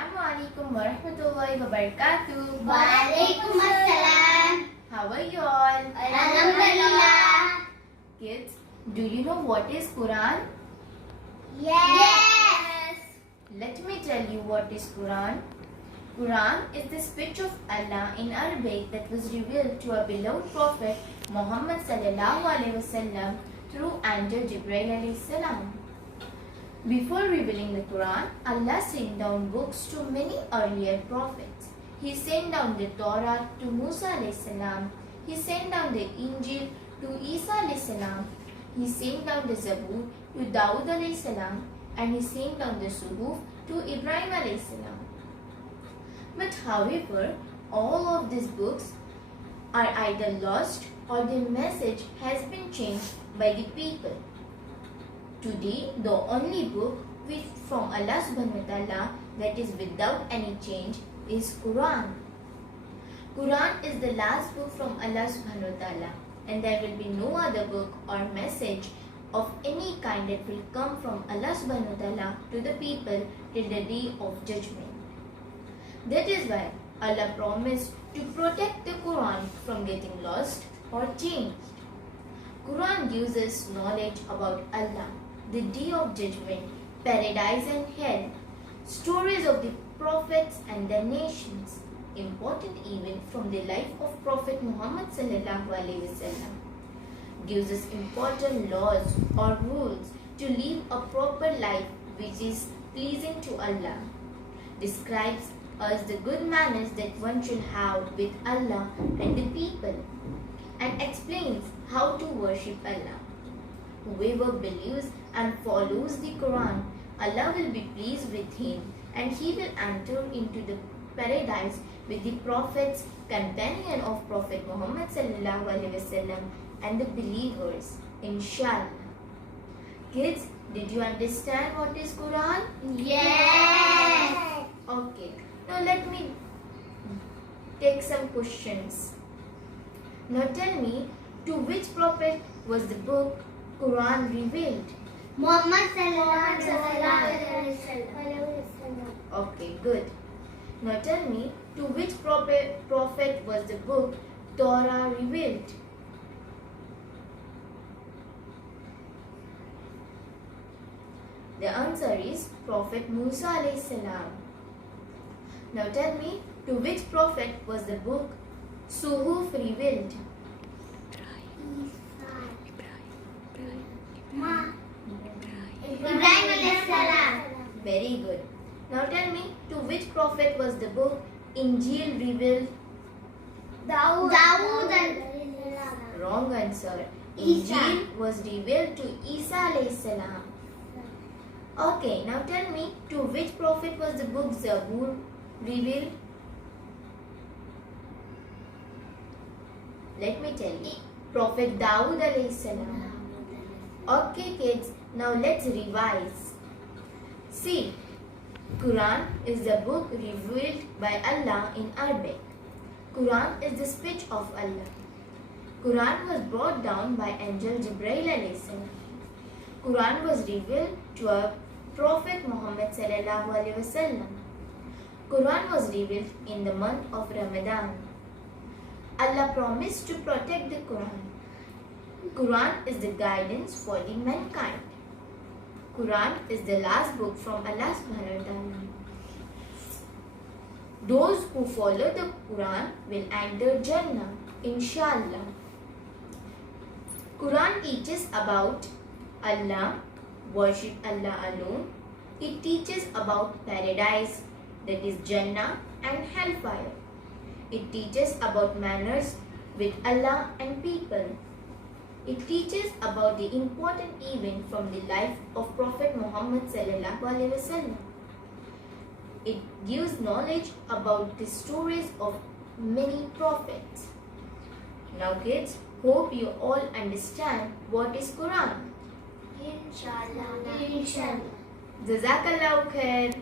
Assalamualaikum warahmatullahi wabarakatuh. Waalaikumsalam. How are you all? Alhamdulillah. Kids, do you know what is Quran? Yes. Let me tell you what is Quran. Quran is the speech of Allah in Arabic that was revealed to our beloved Prophet Muhammad sallallahu alaihi wasallam through angel Jibreel alayhi salam. Before revealing the Quran, Allah sent down books to many earlier prophets. He sent down the Torah to Musa alayhi salam. He sent down the Injil to Isa alayhi salam. He sent down the Zabur to Dawud alayhi salam, and he sent down the Suhuf to Ibrahim alayhi salam. But however, all of these books are either lost or their message has been changed by the people. Today, the only book from Allah subhanahu wa ta'ala that is without any change is Quran. Quran is the last book from Allah subhanahu wa ta'ala, and there will be no other book or message of any kind that will come from Allah subhanahu wa ta'ala to the people till the day of judgment. That is why Allah promised to protect the Quran from getting lost or changed. Quran gives us knowledge about Allah, the day of judgment, paradise and hell, stories of the prophets and their nations, important events from the life of Prophet Muhammad sallallahu alaihi wasallam, gives us important laws or rules to live a proper life which is pleasing to Allah, describes us the good manners that one should have with Allah and the people, and explains how to worship Allah. Whoever believes and follows the Quran, Allah will be pleased with him, and he will enter into the paradise with the prophets, companion of Prophet Muhammad sallallahu alaihi wasallam, and the believers, inshallah. Kids, did you understand what is Quran? Yes. Okay. Now let me take some questions. Now tell me, to which prophet was the book Quran revealed? Muhammad sallallahu alaihi wasallam. Okay, good. Now tell me, to which prophet was the book Torah revealed? The answer is Prophet Musa alayhi salam. Now tell me, to which prophet was the book Suhuf revealed? Ibrahim alayhi salam. Very good. Now tell me, to which prophet was the book Injil revealed? Dawud Wrong answer. Isa. Injil was revealed to Isa alayhi salam. Okay, now tell me, to which prophet was the book Zabur revealed? Let me tell you. Prophet Dawud alayhi salam. Okay kids, now let's revise. See, Quran is the book revealed by Allah in Arabic. Quran is the speech of Allah. Quran was brought down by angel Jibreel alayhi salam. Quran was revealed to our Prophet Muhammad sallallahu alaihi wasallam. Quran was revealed in the month of Ramadan. Allah promised to protect the Quran. Quran is the guidance for the mankind. Quran is the last book from Allah subhanahu wa ta'ala. Those who follow the Quran will enter Jannah, inshallah. Quran teaches about Allah, worship Allah alone. It teaches about paradise, that is Jannah, and hellfire. It teaches about manners with Allah and people. It teaches about the important event from the life of Prophet Muhammad sallallahu alaihi wasallam. It gives knowledge about the stories of many prophets. Now kids, hope you all understand what is Quran. Inshallah. Jazakallahu khair.